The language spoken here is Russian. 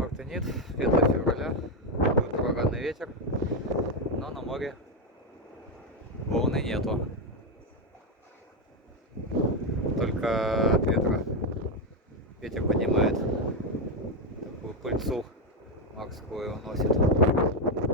Мартинит, 5 февраля, будет ураганный ветер, но на море волны нету, только от ветра. Ветер поднимает такую пыльцу морскую, уносит.